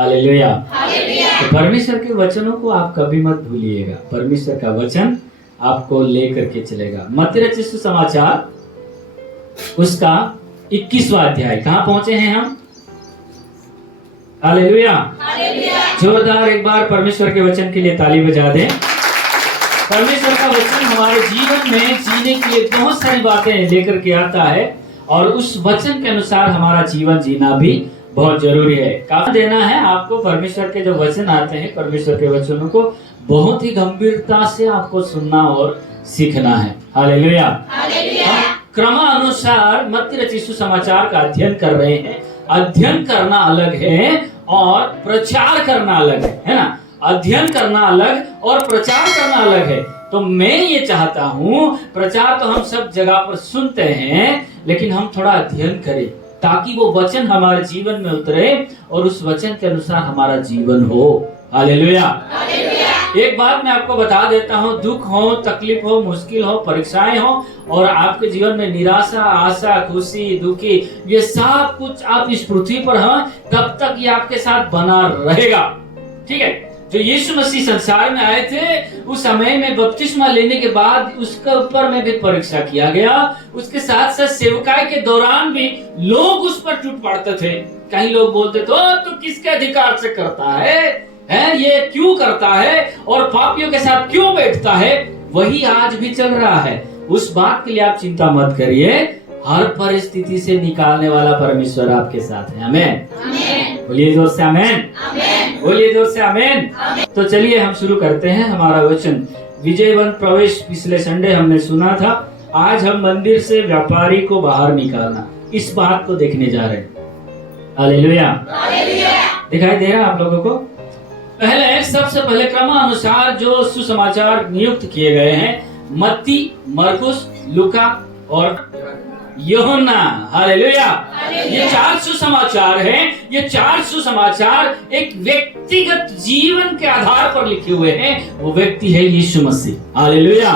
Hallelujah. तो परमेश्वर के वचनों को आप कभी मत भूलिएगा। परमेश्वर का वचन आपको लेकर के चलेगा। मत्ती रचित सुसमाचार उसका 21वां अध्याय, कहाँ पहुंचे हैं हम? हालेलुया। जोरदार एक बार परमेश्वर के वचन के लिए ताली बजा दें। परमेश्वर का वचन हमारे जीवन में जीने के लिए बहुत सारी बातें लेकर के आता है और उस वचन के अनुसार हमारा जीवन जीना भी बहुत जरूरी है। काम देना है आपको। परमेश्वर के जो वचन आते हैं, परमेश्वर के वचनों को बहुत ही गंभीरता से आपको सुनना और सीखना है। हालेलुया। क्रमानुसार मत्ती रचित सुसमाचार का अध्ययन कर रहे हैं। अध्ययन करना अलग है और प्रचार करना अलग है ना? अध्ययन करना अलग और प्रचार करना अलग है। तो मैं ये चाहता हूँ, प्रचार तो हम सब जगह पर सुनते हैं, लेकिन हम थोड़ा अध्ययन करें ताकि वो वचन हमारे जीवन में उतरे और उस वचन के अनुसार हमारा जीवन हो। हालेलुया। एक बात मैं आपको बता देता हूँ, दुख हो, तकलीफ हो, मुश्किल हो, परीक्षाएं हो और आपके जीवन में निराशा, आशा, खुशी, दुखी, ये सब कुछ आप इस पृथ्वी पर हैं तब तक ये आपके साथ बना रहेगा। ठीक है? जो यीशु मसीह संसार में आए थे उस समय में बपतिस्मा लेने के बाद उसके ऊपर में भी परीक्षा किया गया। उसके साथ साथ सेवकाई के दौरान भी लोग उस पर टूट पड़ते थे। कई लोग बोलते थे, तो किसके अधिकार से करता है, ये क्यों करता है और पापियों के साथ क्यों बैठता है? वही आज भी चल रहा है। उस बात के लिए आप चिंता मत करिए। हर परिस्थिति से निकालने वाला परमेश्वर आपके साथ है। आमीन। बोलिए जोर से आमीन। बोलिए जोर से आमीन। तो चलिए हम शुरू करते हैं हमारा वचन। विजयवंत प्रवेश पिछले संडे हमने सुना था। आज हम मंदिर से व्यापारी को बाहर निकालना, इस बात को देखने जा रहे हैं। हालेलुया। दिखाई दे रहा है आप लोगों को? सबसे पहले क्रमानुसार जो सुसमाचार नियुक्त किए गए हैं, मत्ती, मरकुस, लूका और यूहन्ना। हालेलुया। ये 4 सुसमाचार हैं। ये 4 सुसमाचार एक व्यक्तिगत जीवन के आधार पर लिखे हुए हैं। वो व्यक्ति है यीशु मसीह। हालेलुया।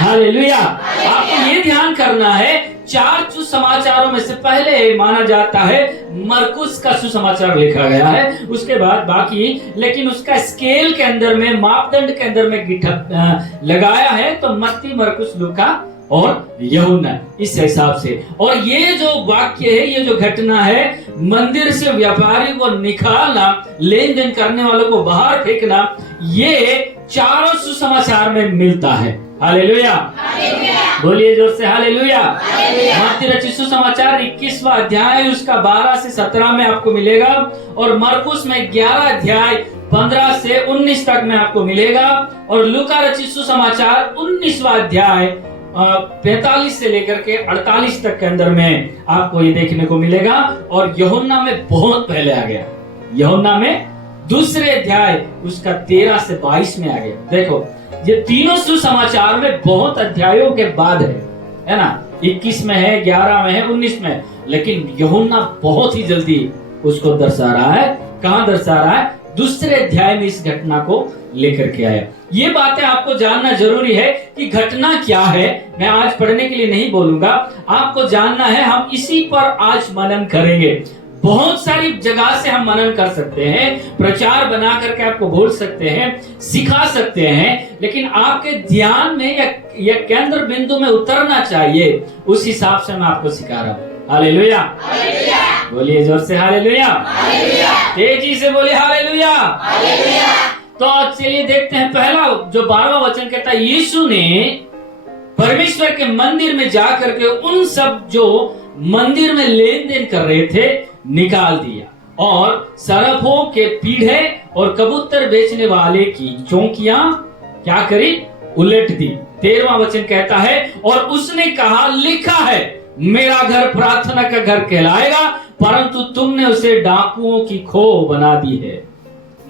हालेलुया। आपको ये ध्यान करना है, 4 सुसमाचारों में से पहले माना जाता है मरकुस का सुसमाचार लिखा गया है, उसके बाद बाकी, लेकिन उसका स्केल के अंदर में, मापदंड के अंदर में लगाया है तो मत्ती, मरकुस, लूका और यूहन्ना, इस हिसाब से। और ये जो वाक्य है, ये जो घटना है, मंदिर से व्यापारी को निकालना, लेन देन करने वालों को बाहर फेंकना, ये 4 सुसमाचार में मिलता है। हालेलुया। बोलिए जोर से हालेलुया। मत्ती रचित सुसमाचार 21वां अध्याय उसका 12 से 17 में आपको मिलेगा और मरकुस में 11 अध्याय 15 से 19 तक में आपको मिलेगा और लूका रचित सुसमाचार 19वां अध्याय 45 से लेकर के 48 तक के अंदर में आपको ये देखने को मिलेगा। और यूहन्ना में बहुत पहले आ गया। यूहन्ना में दूसरे अध्याय उसका 13 से 22 में आ गया। देखो, ये तीनों सुसमाचार में बहुत अध्यायों के बाद है ना? 21 में है, 11 में है, 19 में है, लेकिन यूहन्ना बहुत ही जल्दी उसको दर्शा रहा है। कहाँ दर्शा रहा है? दूसरे अध्याय में इस घटना को लेकर के आया। ये बातें आपको जानना जरूरी है कि घटना क्या है। मैं आज पढ़ने के लिए नहीं बोलूंगा, आपको जानना है। हम इसी पर आज मनन करेंगे। बहुत सारी जगह से हम मनन कर सकते हैं, प्रचार बना करके आपको बोल सकते हैं, सिखा सकते हैं, लेकिन आपके ध्यान में या केंद्र बिंदु में उतरना चाहिए। उस हिसाब से मैं आपको सिखा रहा हूँ। हालेलुया। बोलिए जोर से हालेलुया। तेजी से बोलिए हालेलुया। तो चलिए देखते हैं। पहला जो 12वां वचन कहता है, यीशु ने परमेश्वर के मंदिर में जाकर के उन सब जो मंदिर में लेन देन कर रहे थे निकाल दिया और सरफों के पीढ़े और कबूतर बेचने वाले की चौकियां क्या करी? उलट दी। 13वां वचन कहता है, और उसने कहा, लिखा है, मेरा घर प्रार्थना का घर कहलाएगा, परंतु तुमने उसे डाकुओं की खो बना दी है,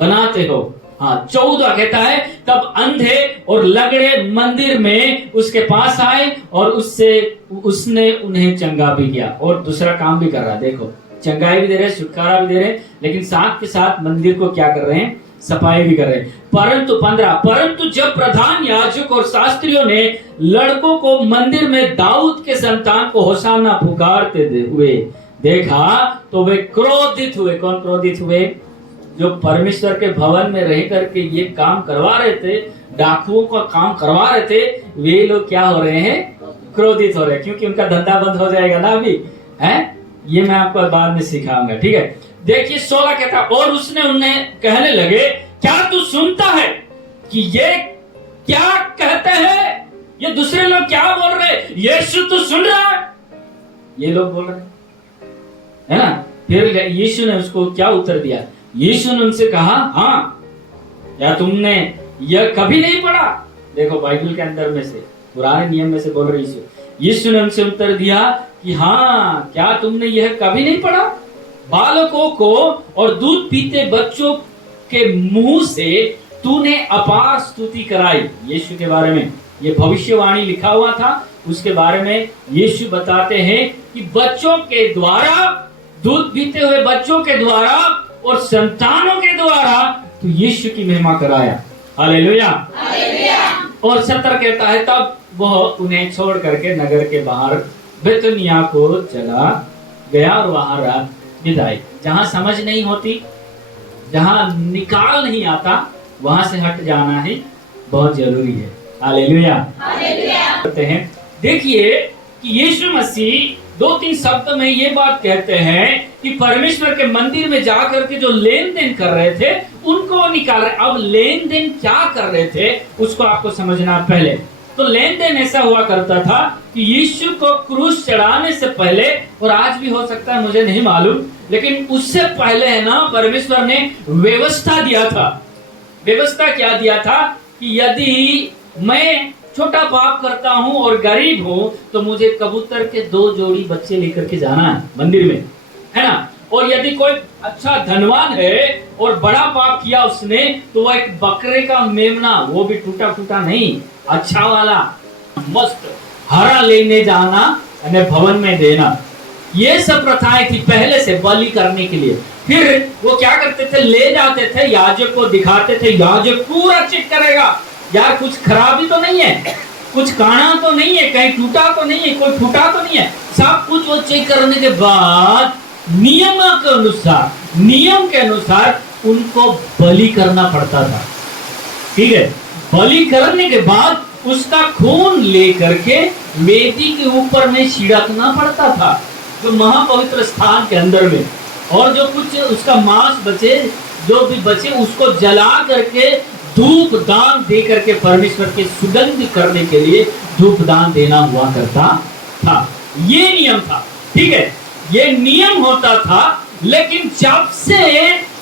बनाते हो। हाँ, 14 कहता है, तब अंधे और लंगड़े मंदिर में उसके पास आए और उसने उन्हें चंगा भी किया और दूसरा काम भी कर रहा। देखो, चंगाई भी दे रहे, छुटकारा भी दे रहे, लेकिन साथ के साथ मंदिर को क्या कर रहे हैं? सफाई भी कर रहे हैं। परंतु 15, परंतु जब प्रधान याजक और शास्त्रियों ने लड़कों को मंदिर में दाऊद के संतान को होशाना पुकारते हुए देखा तो वे क्रोधित हुए। कौन क्रोधित हुए? जो परमेश्वर के भवन में रह करके ये काम करवा रहे थे, डाकुओं का काम करवा रहे थे, वे लोग क्या हो रहे हैं? क्रोधित हो रहे हैं, क्योंकि उनका धंधा बंद हो जाएगा ना अभी, है? ये मैं आपको बाद में सिखाऊंगा, ठीक है? देखिए 16 कहता, और उसने उन्हें कहने लगे, क्या तू सुनता है कि ये क्या कहते हैं? ये दूसरे लोग क्या बोल रहे हैं? यीशु तू सुन रहा है? ये लोग बोल रहे हैं, है ना? फिर यीशु ने उसको क्या उत्तर दिया? यीशु ने उनसे कहा, हाँ, क्या तुमने यह कभी नहीं पढ़ा? देखो बाइबल के अंदर में से, पुराने नियम में से बोल रहे यीशु। यीशु ने उनसे उत्तर दिया कि हाँ, क्या तुमने यह कभी नहीं पढ़ा? बालकों को और दूध पीते बच्चों के मुंह से तूने अपार स्तुति कराई। यीशु के बारे में ये भविष्यवाणी लिखा हुआ था, उसके बारे में यीशु बताते हैं कि बच्चों के द्वारा, दूध पीते हुए बच्चों के द्वारा और संतानों के द्वारा तो यीशु की महिमा कराया। हालेलुया। और 17 कहता है, तब वह उन्हें छोड़ करके नगर के बाहर बेतनिया को चला गया और वहां रात बिताई। जहां समझ नहीं होती, जहां निकाल नहीं आता, वहां से हट जाना ही बहुत जरूरी है। हालेलुया। कहते हैं, देखिए कि यीशु मसीह 2-3 शब्द में ये बात कहते हैं कि परमेश्वर के मंदिर में जाकर के जो लेन देन कर रहे थे उनको निकाल रहे। अब लेन देन क्या कर रहे थे उसको आपको समझना। पहले तो लेन देन ऐसा हुआ करता था कि यीशु को क्रूस चढ़ाने से पहले, और आज भी हो सकता है मुझे नहीं मालूम, लेकिन उससे पहले है ना, परमेश्वर ने व्यवस्था दिया था। व्यवस्था क्या दिया था कि यदि मैं छोटा पाप करता हूं और गरीब हूं तो मुझे कबूतर के 2 जोड़ी बच्चे लेकर के जाना है मंदिर में, है ना? और यदि कोई अच्छा धनवान है और बड़ा पाप किया उसने, तो वह एक बकरे का मेमना, वो भी टूटा फूटा नहीं, अच्छा वाला मस्त हरा लेने जाना, भवन में देना। ये सब प्रथाएं थी पहले से बलि करने के लिए। फिर वो क्या करते थे? ले जाते थे, याजक को दिखाते थे, याजक पूरा चेक करेगा, यार कुछ खराबी तो नहीं है, कुछ काना तो नहीं है, कहीं टूटा तो नहीं है, कोई फूटा तो नहीं है, सब कुछ वो चेक करने के बाद नियम के अनुसार उनको बलि करना पड़ता था। ठीक है, बलि करने के बाद उसका खून लेकर के वेदी के ऊपर में छिड़कना पड़ता था, जो महापवित्र स्थान के अंदर में, और जो कुछ उसका मांस बचे, जो भी बचे, उसको जला करके धूप दान दे करके परमेश्वर के सुगंध करने के लिए धूप दान देना हुआ करता था। ये नियम था। ठीक है, ये नियम होता था। लेकिन जब से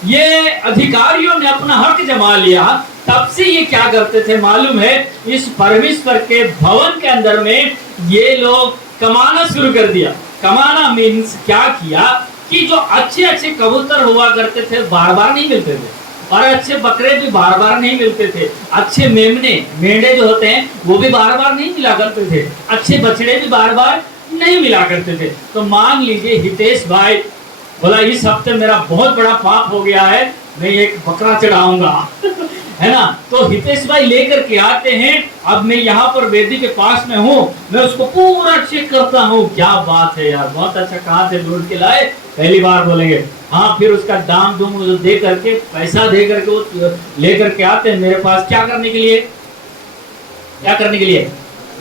ये अधिकारियों ने अपना हक जमा लिया, तब से ये क्या करते थे मालूम है? इस परमेश्वर के भवन के अंदर में ये लोग कमाना शुरू कर दिया। कमाना मीन्स क्या किया कि जो अच्छे अच्छे कबूतर हुआ करते थे बार बार नहीं मिलते थे, और अच्छे बकरे भी बार बार नहीं मिलते थे, अच्छे मेंढे जो होते हैं वो भी बार बार नहीं मिला करते थे, अच्छे बछड़े भी बार बार नहीं मिला करते थे। तो मान लीजिए हितेश भाई बोला, इस हफ्ते मेरा बहुत बड़ा पाप हो गया है, मैं एक बकरा चढ़ाऊंगा है ना? तो हितेश भाई लेकर के आते हैं। अब मैं यहाँ पर वेदी के पास में हूँ, मैं उसको पूरा चेक करता हूँ। क्या बात है यार, बहुत अच्छा, कहाँ से ढूंढ के लाए? पहली बार बोलेंगे हाँ। फिर उसका दाम दूम दे करके, पैसा दे करके वो लेकर के आते हैं मेरे पास। क्या करने के लिए? क्या करने के लिए?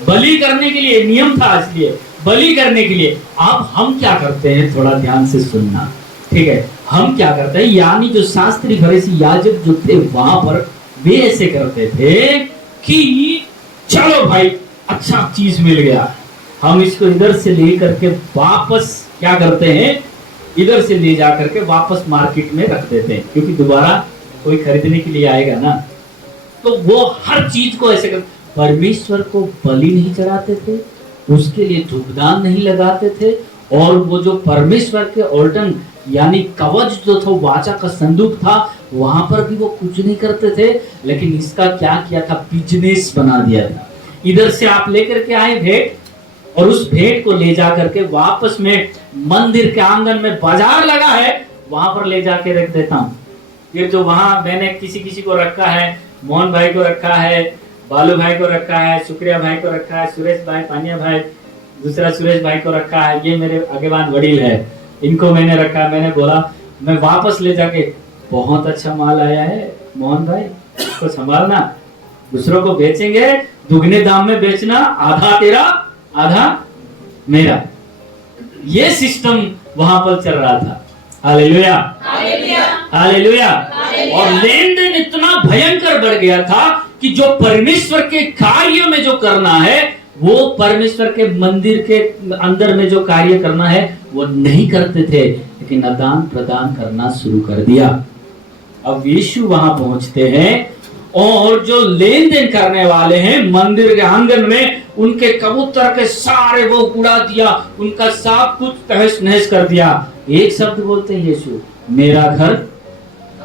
बलि करने के लिए। नियम था, इसलिए बलि करने के लिए। अब हम क्या करते हैं, थोड़ा ध्यान से सुनना, ठीक है? हम क्या करते हैं, यानी जो शास्त्री फरीसी याजक जो थे वहां पर, वे ऐसे करते थे कि चलो भाई अच्छा चीज मिल गया, हम इसको इधर से ले करके वापस क्या करते हैं, इधर से ले जा करके वापस मार्केट में रख देते हैं, क्योंकि दोबारा कोई खरीदने के लिए आएगा ना। तो वो हर चीज को ऐसे कर, परमेश्वर को बलि नहीं चढ़ाते थे, उसके लिए धूपदान नहीं लगाते थे, और वो जो परमेश्वर के ऑल्टन यानी कवच जो था, वाचा का संदूक था, वहां पर भी वो कुछ नहीं करते थे। लेकिन इसका क्या किया था, बिजनेस बना दिया था। इधर से आप लेकर के आए भेंट, और उस भेंट को ले जा करके वापस में मंदिर के आंगन में बाजार लगा है, वहां पर ले जाके रख देता हूँ। फिर जो वहां मैंने किसी किसी को रखा है, मोहन भाई को रखा है, बालू भाई को रखा है, शुक्रिया भाई को रखा है, सुरेश भाई, पानिया भाई, दूसरा सुरेश भाई को रखा है, ये मेरे आगेवान वडील है, इनको मैंने रखा है। मैंने बोला मैं वापस ले जाके बहुत अच्छा माल आया है मोहन भाई, इसको संभालना, दूसरों को बेचेंगे, दुगने दाम में बेचना, आधा तेरा आधा मेरा। ये सिस्टम वहां पर चल रहा था। Hallelujah, hallelujah. और लेन देन इतना भयंकर बढ़ गया था कि जो परमेश्वर के कार्य में जो करना है, वो परमेश्वर के मंदिर के अंदर में जो कार्य करना है वो नहीं करते थे, लेकिन आदान प्रदान करना शुरू कर दिया। अब यीशु वहां पहुंचते हैं और जो लेन देन करने वाले हैं मंदिर के आंगन में, उनके कबूतर के सारे वो उड़ा दिया, उनका सब कुछ तहस नहस कर दिया। एक शब्द बोलते हैं यीशु, मेरा घर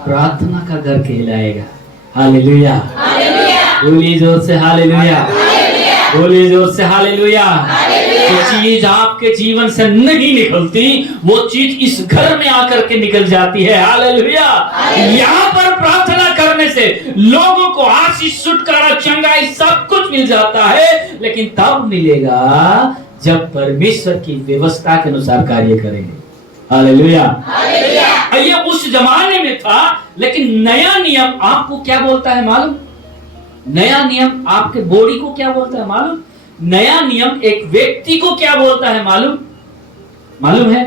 प्रार्थना का घर कहलाएगा। हालेलुया, बोलिए जोर से हालेलुया, बोलिए जोर से हालेलुया। जो चीज आपके जीवन से नहीं निकलती, वो चीज इस घर में आकर के निकल जाती है। हालेलुया। यहाँ पर प्रार्थना करने से लोगों को आशीष, छुटकारा, चंगाई सब कुछ मिल जाता है, लेकिन तब मिलेगा जब परमेश्वर की व्यवस्था के अनुसार कार्य करेंगे। हालेलुया। ये उस जमाने में था, लेकिन नया नियम आपको क्या बोलता है मालूम? नया नियम आपके बॉडी को क्या बोलता है मालूम? नया नियम एक व्यक्ति को क्या बोलता है मालूम? मालूम है?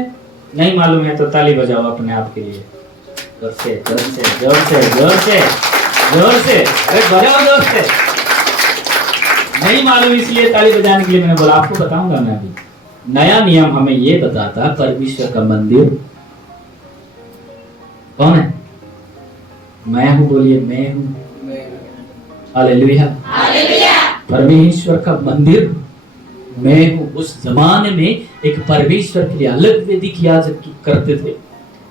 नहीं मालूम है तो ताली बजाओ अपने आप के लिए, जोर से जोर से जोर से जोर से जोर से, अरे बजाओ जोर से। नहीं मालूम इसलिए ताली बजाने के लिए मैंने बोला, आपको बताऊंगा मैं अभी। नया नियम हमें ये बताता परमेश्वर का मंदिर कौन है? मैं हूं, बोलिए मैं हूं। हालेलुया, परमेश्वर का मंदिर मैं हूं। उस जमाने में एक परमेश्वर के लिए अलग वेदी की याजक करते थे,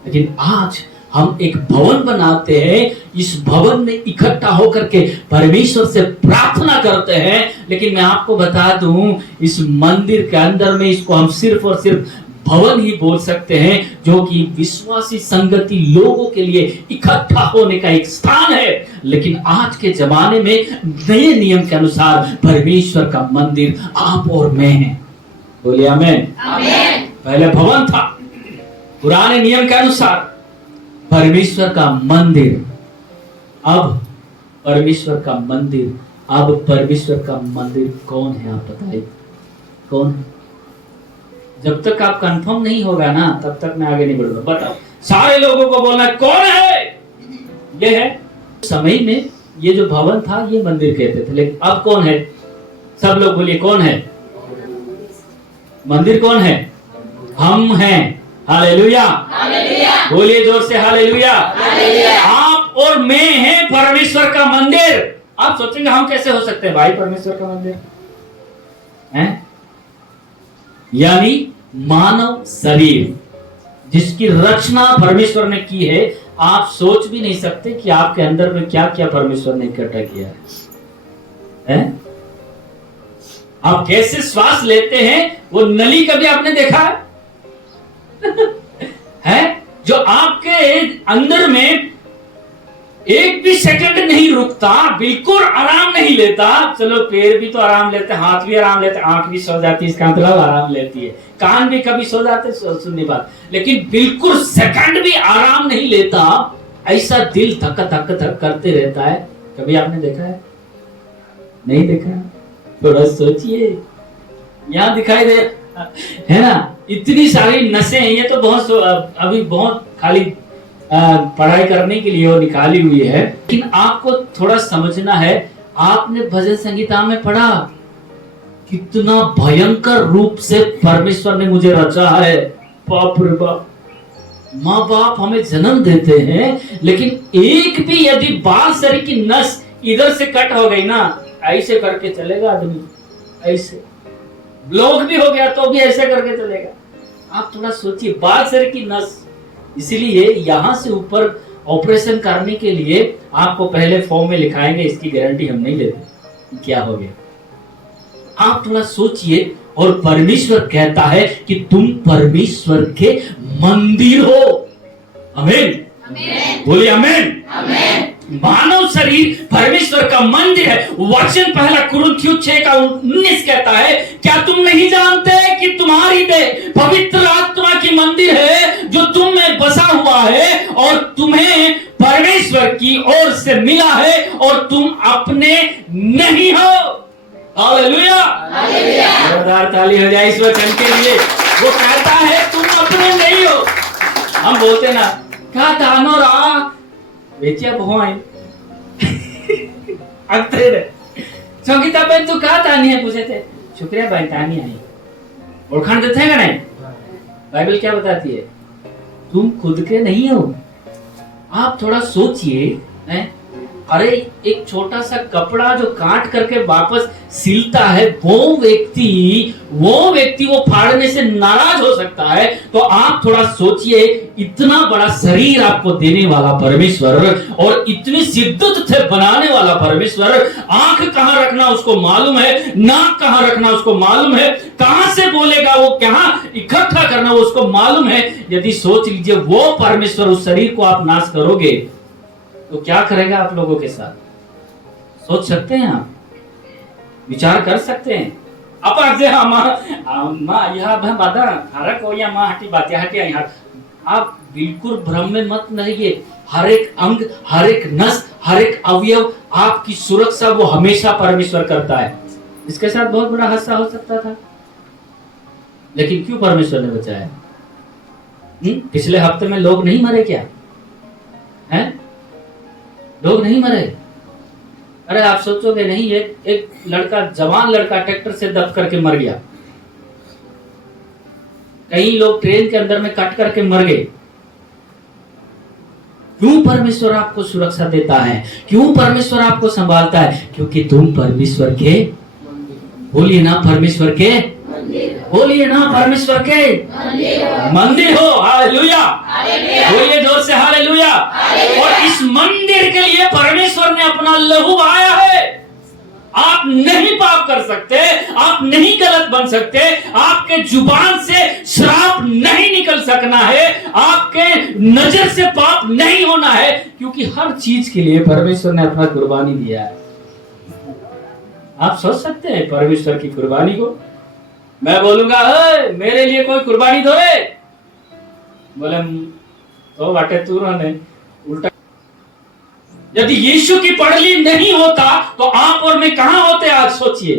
लेकिन आज हम एक भवन बनाते हैं, इस भवन में इकट्ठा होकर के परमेश्वर से प्रार्थना करते हैं। लेकिन मैं आपको बता दूं, इस मंदिर के अंदर में इसको हम सिर्फ और सिर्फ भवन ही बोल सकते हैं, जो कि विश्वासी संगति लोगों के लिए इकट्ठा होने का एक स्थान है। लेकिन आज के जमाने में नए नियम के अनुसार परमेश्वर का मंदिर आप और मैं हैं। बोलिए आमीन। पहले भवन था, पुराने नियम के अनुसार परमेश्वर का मंदिर, अब परमेश्वर का मंदिर। अब परमेश्वर का मंदिर कौन है आप बताइए, कौन है? जब तक आप कंफर्म नहीं होगा ना, तब तक मैं आगे नहीं बढ़ूंगा। बताओ, सारे लोगों को बोलना कौन है? ये है। समय में ये जो भवन था ये मंदिर कहते थे, लेकिन अब कौन है? सब लोग बोलिए कौन है? मंदिर कौन है? हम हैं। हालेलुया, बोलिए जोर से हालेलुया। आप और मैं हैं परमेश्वर का मंदिर। आप सोचेंगे हम कैसे हो सकते हैं भाई परमेश्वर का मंदिर हैं? यानी मानव शरीर जिसकी रचना परमेश्वर ने की है। आप सोच भी नहीं सकते कि आपके अंदर में क्या क्या परमेश्वर ने इकट्ठा किया है? आप कैसे श्वास लेते हैं, वो नली कभी आपने देखा है? है जो आपके अंदर में एक भी सेकंड नहीं रुकता, बिल्कुल आराम नहीं लेता। चलो पैर भी तो आराम लेते, हाथ भी आराम लेते, आंख भी सो जाती है, इसका मतलब आराम लेती है, कान भी कभी सो जाते सुनने बात, लेकिन बिल्कुल सेकंड भी आराम नहीं लेता। ऐसा दिल धक धक धक करते रहता है। कभी आपने देखा है? नहीं देखा? थोड़ा सोचिए, यहाँ दिखाई दे है ना, इतनी सारी नसें हैं। ये तो बहुत अभी बहुत खाली पढ़ाई करने के लिए वो निकाली हुई है, लेकिन आपको थोड़ा समझना है। आपने भजन संगीता में पढ़ा कितना भयंकर रूप से परमेश्वर ने मुझे रचा है। बाप रे बाप, माँ बाप हमें जन्म देते हैं, लेकिन एक भी यदि बाल शरीर की नस इधर से कट हो गई ना, ऐसे करके चलेगा आदमी, ऐसे ब्लॉक भी हो गया तो भी ऐसे करके चलेगा। आप थोड़ा सोचिए, बाल शरीर की नस, इसलिए यहां से ऊपर ऑपरेशन करने के लिए आपको पहले फॉर्म में लिखाएंगे, इसकी गारंटी हम नहीं लेते क्या हो गया। आप थोड़ा सोचिए। और परमेश्वर कहता है कि तुम परमेश्वर के मंदिर हो। आमीन, बोलिए आमीन। मानव शरीर परमेश्वर का मंदिर है। वचन पहला कुरिन्थियों 6:19 कहता है, क्या तुम नहीं जानते कि तुम्हारी देह पवित्र आत्मा की मंदिर है जो तुम में बसा हुआ है और तुम्हें की ओर से मिला है और तुम अपने नहीं हो। हालेलुया, जोरदार ताली हो जाए इस वचन के लिए। वो कहता है तुम अपने नहीं हो। हम बोलते ना क्या दानो रा बेचिया भोय अक्तेरे संगीता बहन तू क्या तानी है पूछे थे, शुक्रिया भाई तानी आई ओळखाण देते हैं नहीं। बाइबल क्या बताती है, तुम खुद के नहीं हो। आप थोड़ा सोचिए, अरे एक छोटा सा कपड़ा जो काट करके वापस सिलता है वो व्यक्ति वो फाड़ने से नाराज हो सकता है। तो आप थोड़ा सोचिए, इतना बड़ा शरीर आपको देने वाला परमेश्वर और इतनी शिद्दत से बनाने वाला परमेश्वर, आंख कहां रखना उसको मालूम है, नाक कहां रखना उसको मालूम है, कहां से बोलेगा वो कहां इकट्ठा करना वो उसको मालूम है। यदि सोच लीजिए वो परमेश्वर, उस शरीर को आप नाश करोगे तो क्या करेगा आप लोगों के साथ? सोच सकते हैं आप, विचार कर सकते हैं आप। आप बिल्कुल भ्रम में मत रहिए। हर एक अंग, हर एक नस, हर एक अवयव, आपकी सुरक्षा वो हमेशा परमेश्वर करता है। इसके साथ बहुत बड़ा हादसा हो सकता था, लेकिन क्यों परमेश्वर ने बचाया? पिछले हफ्ते में लोग नहीं मरे क्या? हैं? लोग नहीं मरे। अरे आप सोचोगे नहीं, एक लड़का, जवान लड़का ट्रैक्टर से दब करके मर गया। कई लोग ट्रेन के अंदर में कट करके मर गए। क्यों परमेश्वर आपको सुरक्षा देता है? क्यों परमेश्वर आपको संभालता है? क्योंकि तुम परमेश्वर के, बोलिए ना परमेश्वर के, बोलिए ना परमेश्वर के मंदिर हो। हालेलुया, बोलिए जोर से हालेलुया। और इस मंदिर के लिए परमेश्वर ने अपना लहू बहाया है। आप नहीं पाप कर सकते, आप नहीं गलत बन सकते, आपके जुबान से श्राप नहीं निकल सकना है, आपके नजर से पाप नहीं होना है, क्योंकि हर चीज के लिए परमेश्वर ने अपना कुर्बानी दिया है। आप सोच सकते हैं परमेश्वर की कुर्बानी को? मैं बोलूंगा मेरे लिए कोई कुर्बानी दो रे, बोले तो बाटे तू रहने उल्टा। यदि यीशु की पड़ली नहीं होता तो आप और मैं कहां होते आज? सोचिए।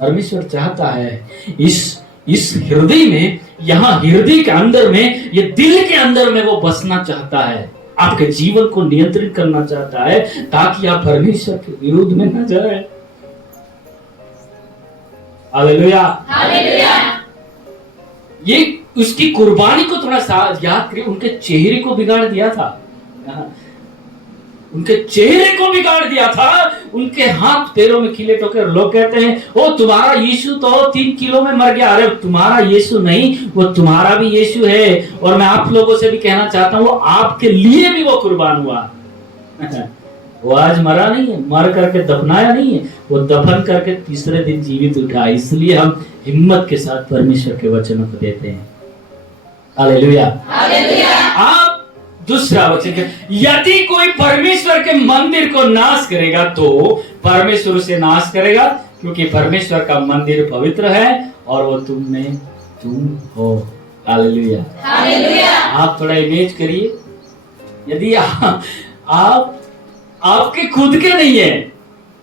परमेश्वर चाहता है इस हृदय में, यहाँ हृदय के अंदर में, ये दिल के अंदर में वो बसना चाहता है, आपके जीवन को नियंत्रित करना चाहता है, ताकि आप परमेश्वर के विरुद्ध में न जाए। Hallelujah, hallelujah. ये उसकी कुर्बानी को थोड़ा सा याद करिए। उनके चेहरे को बिगाड़ दिया था, उनके चेहरे को बिगाड़ दिया था, उनके हाथ पैरों में खिले ठोके। लोग कहते हैं ओ तुम्हारा यीशु तो 3 किलो में मर गया। अरे तुम्हारा यीशु नहीं, वो तुम्हारा भी यीशु है। और मैं आप लोगों से भी कहना चाहता हूँ, वो आपके लिए भी वो कुर्बान हुआ। वो आज मरा नहीं है, मर करके दफनाया नहीं है, वो दफन करके तीसरे दिन जीवित उठा। इसलिए हम हिम्मत के साथ परमेश्वर के वचनों को देते हैं। Hallelujah, hallelujah. आप दूसरा वचन, यदि कोई परमेश्वर के मंदिर को नाश करेगा तो परमेश्वर उसे नाश करेगा, क्योंकि परमेश्वर का मंदिर पवित्र है और वो तुम में तुम हो। Hallelujah, hallelujah. आप थोड़ा इमेज करिए, यदि आप आपके खुद के नहीं है,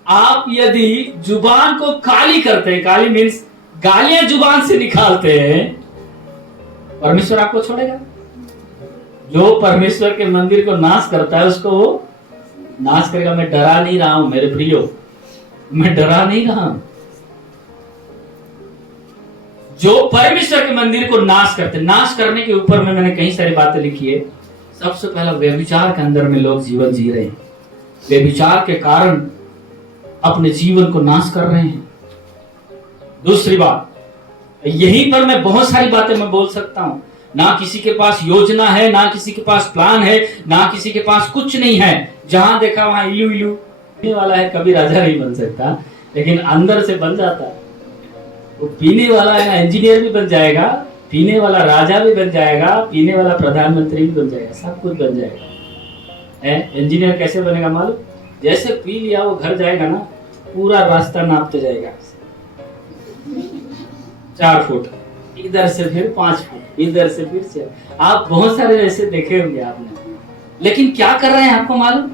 आप यदि जुबान को काली करते हैं, काली मीन्स गालियां जुबान से निकालते हैं, परमेश्वर आपको छोड़ेगा? जो परमेश्वर के मंदिर को नाश करता है उसको वो नाश करेगा। मैं डरा नहीं रहा हूं मेरे प्रियो, मैं डरा नहीं रहा हूं। जो परमेश्वर के मंदिर को नाश करते, नाश करने के ऊपर में मैंने कई सारी बातें लिखी है। सबसे पहला, व्यभिचार के अंदर में लोग जीवन जी रहे हैं, व्यभिचार के कारण अपने जीवन को नाश कर रहे हैं। दूसरी बात, यहीं पर मैं बहुत सारी बातें मैं बोल सकता हूं। ना किसी के पास योजना है, ना किसी के पास प्लान है, ना किसी के पास कुछ नहीं है। जहां देखा वहां इलू इलू पीने वाला है, कभी राजा नहीं बन सकता, लेकिन अंदर से बन जाता है। वो पीने वाला है ना, इंजीनियर भी बन जाएगा, पीने वाला राजा भी बन जाएगा, पीने वाला प्रधानमंत्री भी बन जाएगा, सब कुछ बन जाएगा। इंजीनियर कैसे बनेगा मालूम? जैसे पी लिया वो घर जाएगा ना, पूरा रास्ता नापते जाएगा, 4 फुट, इधर से फिर 5 फुट, इधर से फिर 6। आप बहुत सारे ऐसे देखे होंगे आपने। लेकिन क्या कर रहे हैं आपको मालूम?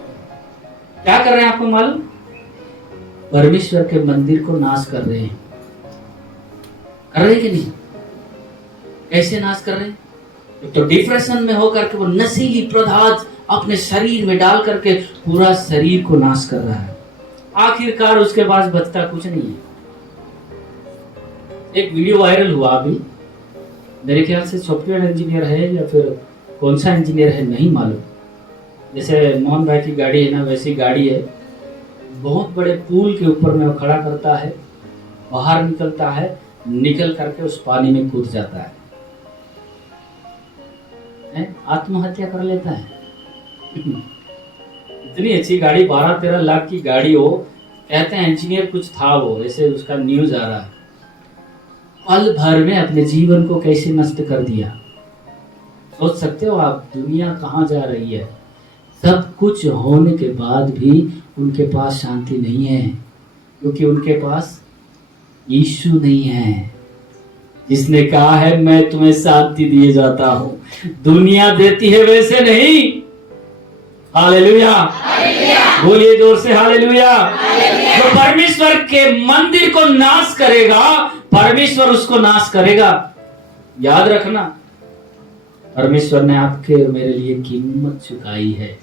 क्या कर रहे हैं आपको मालूम? परमेश्वर के मंदिर को नाश कर रहे हैं। कर रहे हैं कि नहीं? कैसे नाश कर रहे हैं? तो डिप्रेशन में होकर के वो नशीली पदार्थ अपने शरीर में डाल करके पूरा शरीर को नाश कर रहा है। आखिरकार उसके पास बचता कुछ नहीं है। एक वीडियो वायरल हुआ अभी, मेरे ख्याल से सॉफ्टवेयर इंजीनियर है या फिर कौन सा इंजीनियर है नहीं मालूम। जैसे मोहन भाई की गाड़ी है ना, वैसी गाड़ी है। बहुत बड़े पुल के ऊपर में वो खड़ा करता है, बाहर निकलता है, निकल करके उस पानी में कूद जाता है, आत्महत्या कर लेता है। इतनी अच्छी गाड़ी, 12-13 लाख की गाड़ी हो, कहते हैं इंजीनियर कुछ था वो, ऐसे उसका न्यूज आ रहा है। पल भर में अपने जीवन को कैसे नष्ट कर दिया। सोच सकते हो आप दुनिया कहाँ जा रही है। सब कुछ होने के बाद भी उनके पास शांति नहीं है, क्योंकि उनके पास यीशु नहीं है, जिसने कहा है मैं तुम्हें शांति दिए जाता हूं, दुनिया देती है वैसे नहीं। हालेलुया, बोलिए जोर से हालेलुया। जो परमेश्वर के मंदिर को नाश करेगा, परमेश्वर उसको नाश करेगा। याद रखना, परमेश्वर ने आपके और मेरे लिए कीमत चुकाई है।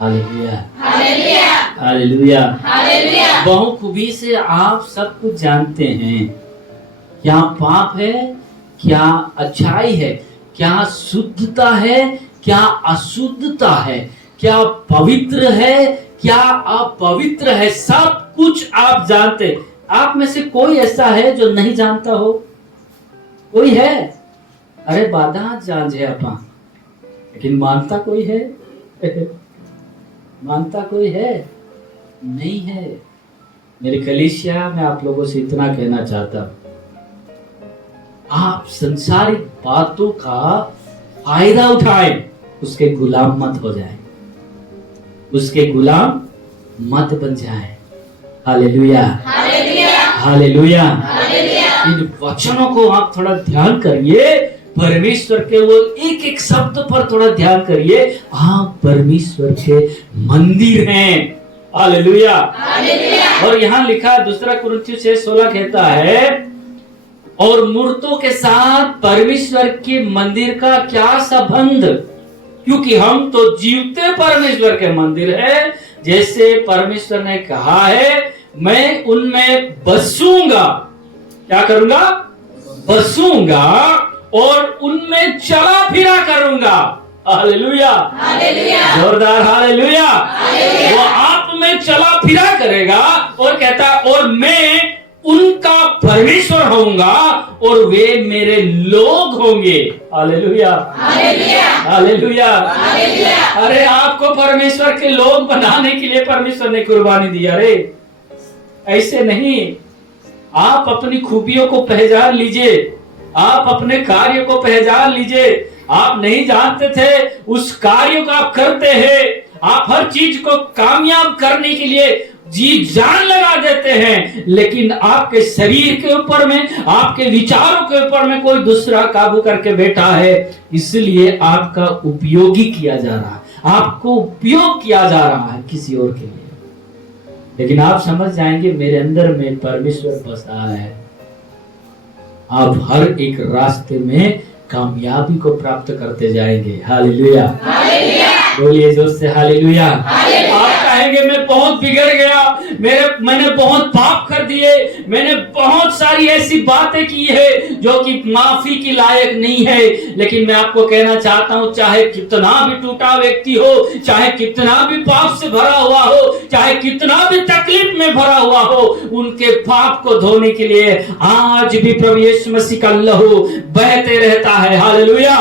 Hallelujah, hallelujah, hallelujah. बहुखूबी से आप सब कुछ जानते हैं, क्या पाप है, क्या अच्छाई है, क्या शुद्धता है, क्या अशुद्धता है, क्या पवित्र है, क्या अपवित्र है, सब कुछ आप जानते। आप में से कोई ऐसा है जो नहीं जानता हो? कोई है? अरे बाधा जांच है अपा, लेकिन मानता कोई है? मानता कोई है? नहीं है। मेरी कलीसिया में आप लोगों से इतना कहना चाहता हूं, आप संसारिक बातों का फायदा उठाएं, उसके गुलाम मत हो जाएं, उसके गुलाम मत बन जाएं। Hallelujah, hallelujah. इन वचनों को आप थोड़ा ध्यान करिए, परमेश्वर के वो एक एक शब्द पर थोड़ा ध्यान करिए। आप परमेश्वर के मंदिर हैं। हालेलुया। और यहाँ लिखा 2 कुरिन्थियों 6:16 कहता है, और मूर्तों के साथ परमेश्वर के मंदिर का क्या संबंध, क्योंकि हम तो जीवते परमेश्वर के मंदिर है। जैसे परमेश्वर ने कहा है, मैं उनमें बसूंगा। क्या करूंगा? बसूंगा और उनमें चला फिरा करूंगा। हालेलुया, जोरदार हालेलुया। वो आप में चला फिरा करेगा और कहता है, और मैं उनका परमेश्वर होऊंगा और वे मेरे लोग होंगे। Hallelujah, hallelujah. अरे आपको परमेश्वर के लोग बनाने के लिए परमेश्वर ने कुर्बानी दी। अरे ऐसे नहीं, आप अपनी खूबियों को पहचान लीजिए, आप अपने कार्य को पहचान लीजिए। आप नहीं जानते थे, उस कार्य को आप करते हैं। आप हर चीज को कामयाब करने के लिए जी जान लगा देते हैं, लेकिन आपके शरीर के ऊपर में, आपके विचारों के ऊपर में कोई दूसरा काबू करके बैठा है। इसलिए आपका उपयोगी किया जा रहा है, आपको उपयोग किया जा रहा है किसी और के लिए। लेकिन आप समझ जाएंगे मेरे अंदर में परमेश्वर बसा है, आप हर एक रास्ते में कामयाबी को प्राप्त करते जाएंगे। हालेलुया, बोलिए जोर से हालेलुया। आप कहेंगे मैं बहुत बिगड़ गया, मैंने बहुत पाप कर दिए, मैंने बहुत सारी ऐसी बातें की है जो कि माफी की लायक नहीं है। लेकिन मैं आपको कहना चाहता हूं, चाहे कितना भी टूटा व्यक्ति हो, चाहे कितना भी पाप से भरा हुआ हो, चाहे कितना भी तकलीफ में भरा हुआ हो, उनके पाप को धोने के लिए आज भी प्रभु यीशु मसीह का लहू बहते रहता है। Hallelujah,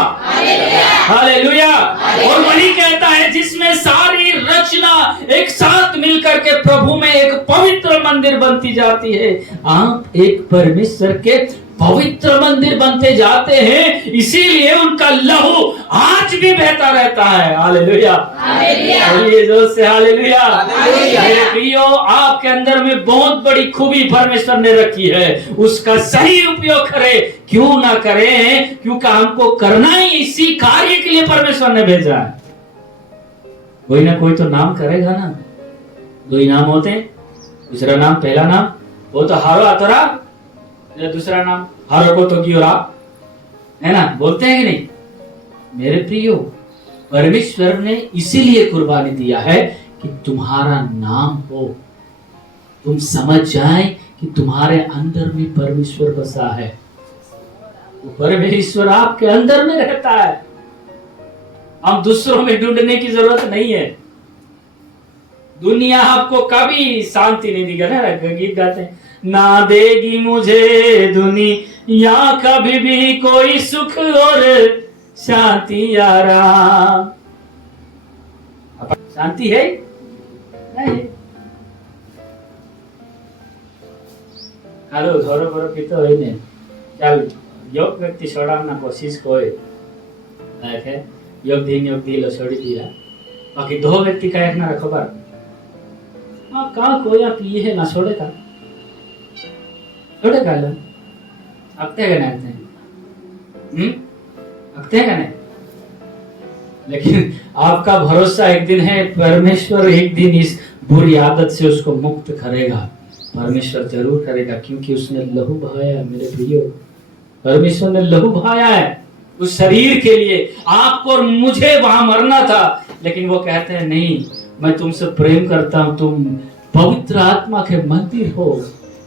hallelujah. और वही कहता है जिसमें सारी रचना एक साथ मिलकर के प्रभु में एक पवित्र मंदिर बनती जाती है। आप एक परमेश्वर के पवित्र मंदिर बनते जाते हैं, इसीलिए उनका लहू आज भी बहता रहता है। हालेलुया, बोलिए जोर से हालेलुया। मेरे प्रियो, आपके अंदर में बहुत बड़ी खूबी परमेश्वर ने रखी है, उसका सही उपयोग करें। क्यों ना करें? क्योंकि हमको करना ही इसी कार्य के लिए परमेश्वर ने भेजा है। कोई ना कोई तो नाम करेगा ना। दो ही नाम होते हैं, दूसरा नाम, पहला नाम वो तो हारो आतोरा, या दूसरा नाम हारो को तो क्यों है ना, बोलते हैं कि नहीं। मेरे प्रियो, परमेश्वर ने इसीलिए कुर्बानी दिया है कि तुम्हारा नाम हो, तुम समझ जाए कि तुम्हारे अंदर में परमेश्वर बसा है। वो परमेश्वर आपके अंदर में रहता है। हम दूसरों में ढूंढने की जरूरत नहीं है। दुनिया आपको कभी शांति नहीं देगी ना, गीत गाते हैं, ना देगी मुझे दुनिया कभी भी कोई सुख और शांति आराम। शांति है नहीं। हेलो थोड़ो बड़ो पीतो है ने चाल योग व्यक्ति छोड़ाना कोशिश कोई है, योग दी लो छोड़ी दिया, बाकी दो व्यक्ति का एक ना खबर हाँ कहाँ कोई आप ये है ना छोड़ेगा ला अगते का नहीं अगते का नहीं। लेकिन आपका भरोसा एक दिन है, परमेश्वर एक दिन इस बुरी आदत से उसको मुक्त करेगा। परमेश्वर जरूर करेगा, क्योंकि उसने लहू बहाया। मेरे प्रियो, परमेश्वर ने लहू बहाया है उस शरीर के लिए। आपको और मुझे वहां मरना था, लेकिन वो कहते हैं नहीं, मैं तुमसे प्रेम करता हूं, तुम पवित्र आत्मा के मंदिर हो,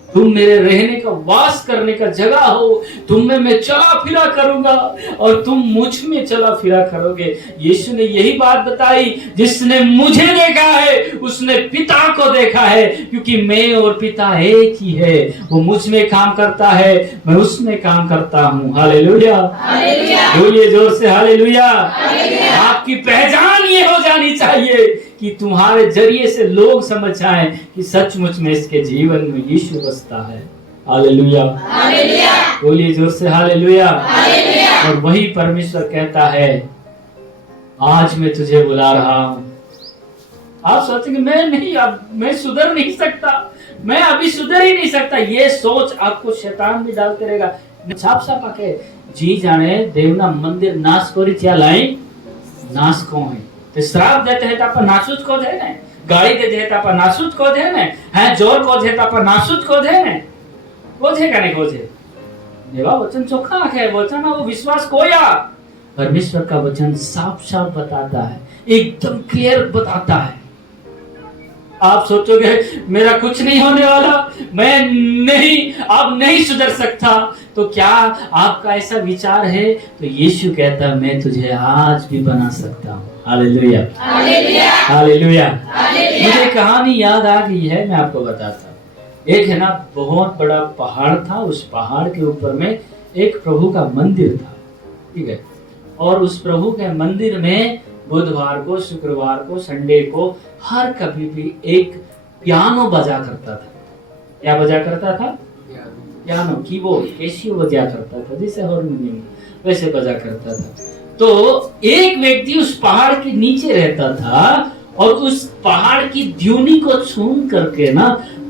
तुम मेरे रहने का, वास करने का जगह हो, तुम में मैं चला फिरा करूंगा और तुम मुझ में चला फिरा करोगे। यीशु ने यही बात बताई, जिसने मुझे देखा है उसने पिता को देखा है, क्योंकि मैं और पिता एक ही है। वो मुझ में काम करता है, मैं उसमें काम करता हूँ। हालेलुया, बोलिए जोर से हालेलुया। आपकी पहचान ये हो जानी चाहिए कि तुम्हारे जरिए से लोग समझ जाएं कि सचमुच में इसके जीवन में यीशु बसता है। हालेलुया, बोलिए जोर से हालेलुया। और वही परमेश्वर कहता है, आज मैं तुझे बुला रहा हूं। आप सोचेंगे मैं नहीं, अब मैं सुधर नहीं सकता, मैं अभी सुधर ही नहीं सकता। ये सोच आपको शैतान भी डालते रहेगा। छाप छापा के जी जाने देवना मंदिर नाश कोरी क्या लाई नाश को है, तो श्राप देते हैं तो आप नासूच को दे ने, गाड़ी देते हैं तो आप नासूच को दे ने, हैं जोर को दे तो आप नासूच को दे ने, कोझे का नहीं कोझे। देवा वचन चोखा है, वचन वो विश्वास कोया। परमेश्वर का वचन साफ साफ बताता है, एकदम क्लियर बताता है। आप सोचोगे मेरा कुछ नहीं होने वाला, मैं नहीं अब नहीं सुधर सकता, तो क्या आपका ऐसा विचार है? तो यीशु कहता है मैं तुझे आज भी बना सकता हूँ। Hallelujah, hallelujah. मुझे कहानी याद आ गई है, मैं आपको बताता हूँ। एक है ना बहुत बड़ा पहाड़ था, उस पहाड़ के ऊपर में एक प्रभु का मंदिर था, ठीक है। और उस प्रभु के मंदिर में बुधवार को, शुक्रवार को, संडे को हर कभी भी एक पियानो बजा करता था। क्या बजा करता था? पियानो, कीबोर्ड, कैसियो बजा करता था, जैसे हारमोनियम वैसे बजा करता था। तो एक व्यक्ति उस पहाड़ के नीचे रहता था और उस पहाड़ की ध्वनि को सुन करके ना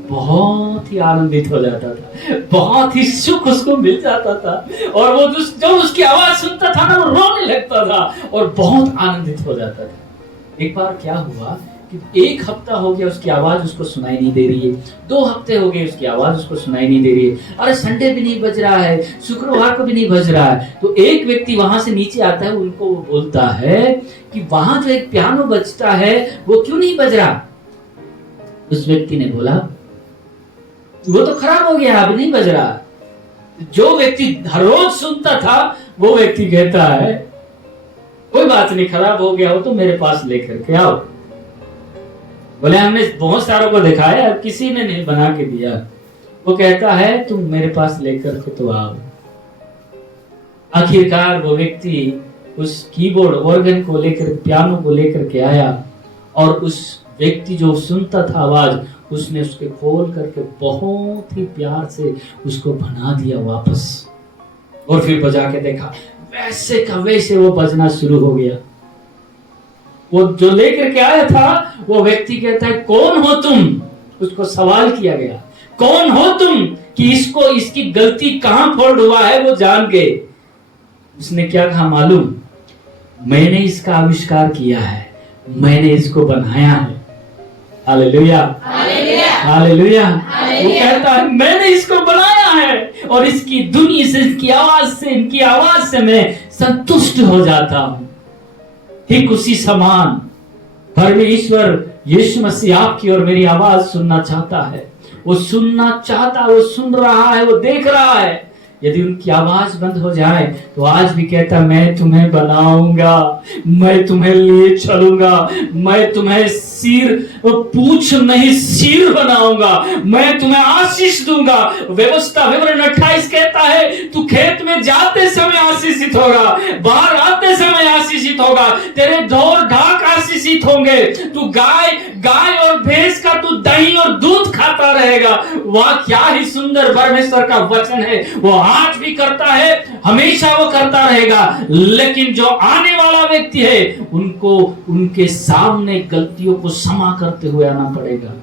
बहुत ही आनंदित हो जाता था, बहुत ही सुख उसको मिल जाता था। और वो जो उसकी आवाज सुनता था ना, वो रोने लगता था और बहुत आनंदित हो जाता था। एक बार क्या हुआ कि एक हफ्ता हो गया उसकी आवाज उसको सुनाई नहीं दे रही है, 2 हफ्ते हो गए उसकी आवाज उसको सुनाई नहीं दे रही है, अरे संडे भी नहीं बज रहा है, शुक्रवार को भी नहीं बज रहा है। तो एक व्यक्ति वहां से नीचे आता है, उनको बोलता है कि वहां जो एक पियानो बजता है वो क्यों नहीं बज रहा? उस व्यक्ति ने बोला वो तो खराब हो गया, अब नहीं बज रहा। जो व्यक्ति हर रोज सुनता था वो व्यक्ति कहता है कोई बात नहीं, खराब हो गया हो तो मेरे पास लेकर के आओ। बोले हमने बहुत सारों को दिखाया, किसी ने नहीं बना के दिया। वो कहता है तुम मेरे पास लेकर के तो आओ। आखिरकार वो व्यक्ति उस कीबोर्ड, ऑर्गन को लेकर, पियानो को लेकर के आया और उस व्यक्ति जो सुनता था आवाज, उसने उसके खोल करके बहुत ही प्यार से उसको बना दिया वापस, और फिर बजा के देखा, वैसे का वैसे वो बजना शुरू हो गया। वो जो लेकर के आया था वो व्यक्ति कहता है कौन हो तुम? उसको सवाल किया गया कौन हो तुम कि इसको, इसकी गलती कहां फॉल्ट हुआ है वो जान गए। उसने क्या कहा मालूम? मैंने इसका आविष्कार किया है, मैंने इसको बनाया है। Hallelujah, hallelujah. वो कहता है मैंने इसको बनाया है और इसकी धुनी से, इसकी आवाज से मैं संतुष्ट हो जाता हूं। ठीक उसी समान परमेश्वर यीशु मसीह आपकी और मेरी आवाज सुनना चाहता है। वो सुनना चाहता है, वो सुन रहा है, वो देख रहा है। यदि उनकी आवाज बंद हो जाए तो आज भी कहता मैं तुम्हें बनाऊंगा, मैं तुम्हें ले चलूंगा, मैं तुम्हें सिर पूछ नहीं सिर बनाऊंगा, मैं तुम्हें आशीष दूंगा। व्यवस्था विवरण 28 कहता है तू खेत में जाते समय आशीषित होगा, बाहर आते समय आशीषित होगा, तेरे दौर ढाक आशीषित होंगे। तू गाय और भैंस का तू दही और दूध खाता रहेगा। वाह क्या ही सुंदर परमेश्वर का वचन है। वो आज भी करता है, हमेशा वो करता रहेगा। लेकिन जो आने वाला व्यक्ति है उनको उनके सामने गलतियों को क्षमा करते हुए आना पड़ेगा।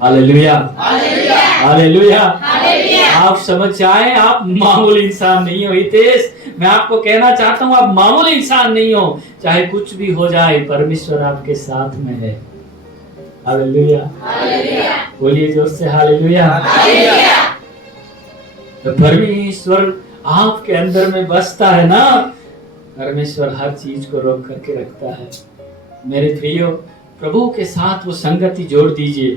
Hallelujah, hallelujah. आप समझ आए, आप मामूली इंसान नहीं हो। हितेश मैं आपको कहना चाहता हूं आप मामूली इंसान नहीं हो। चाहे कुछ भी हो जाए परमेश्वर आपके साथ में है। हालेलुया, बोलिए जोर से हालेलुया। तो परमेश्वर आपके अंदर में बसता है ना, परमेश्वर हर चीज को रोक करके रखता है। मेरे प्रियो, प्रभु के साथ वो संगति जोड़ दीजिए।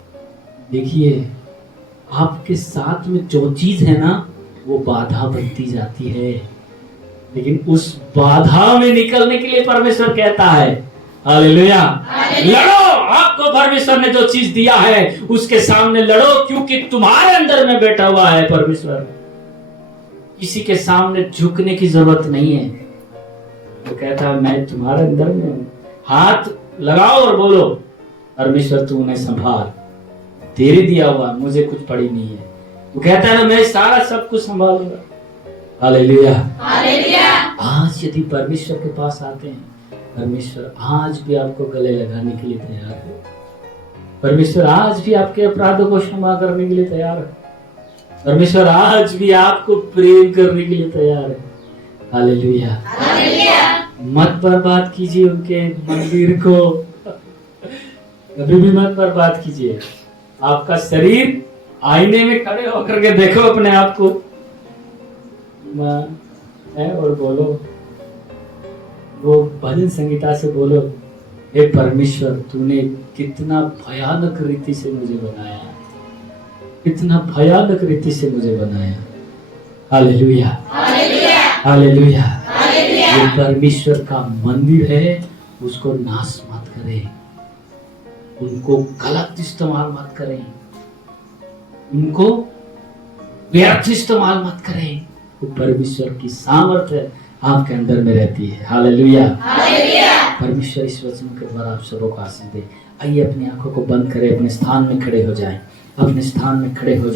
देखिए आपके साथ में जो चीज है ना वो बाधा बनती जाती है, लेकिन उस बाधा में निकलने के लिए परमेश्वर कहता है हालेलुया, लड़ो। आपको परमेश्वर ने जो चीज दिया है उसके सामने लड़ो, क्योंकि तुम्हारे अंदर में बैठा हुआ है परमेश्वर। किसी के सामने झुकने की जरूरत नहीं है। वो कहता है मैं तुम्हारे अंदर में हूं। हाथ लगाओ और बोलो परमेश्वर तू उन्हें संभाल, तेरे दिया हुआ मुझे कुछ पड़ी नहीं है। वो कहता है ना मैं सारा सब कुछ संभालूंगा। Hallelujah, hallelujah. आज यदि परमेश्वर के पास आते हैं, परमेश्वर आज भी आपको गले लगाने के लिए तैयार है। परमेश्वर आज भी आपके अपराधों को क्षमा करने के लिए तैयार है। परमेश्वर आज भी आपको प्रेम करने के लिए तैयार है। Hallelujah, hallelujah. मत बर्बाद कीजिए उनके मंदिर को, कभी भी मत बर्बाद कीजिए। आपका शरीर आईने में खड़े होकर के देखो अपने आप को और बोलो, वो भजन संगीता से बोलो हे परमेश्वर तूने कितना भयानक रीति से मुझे बनाया, कितना भयानक रीति से मुझे बनाया। Hallelujah, hallelujah, hallelujah. ये परमेश्वर का मंदिर है, उसको नाश मत करें, उनको गलत इस्तेमाल मत करें, उनको व्यर्थ इस्तेमाल मत करें। वो परमेश्वर की सामर्थ्य आपके अंदर में रहती है। Hallelujah, hallelujah. परमेश्वर इस वचन के द्वारा आप सबों को आशीष दे। आइए अपनी आंखों को बंद करें, अपने स्थान में खड़े हो जाएं, अपने स्थान में खड़े हो जाएं।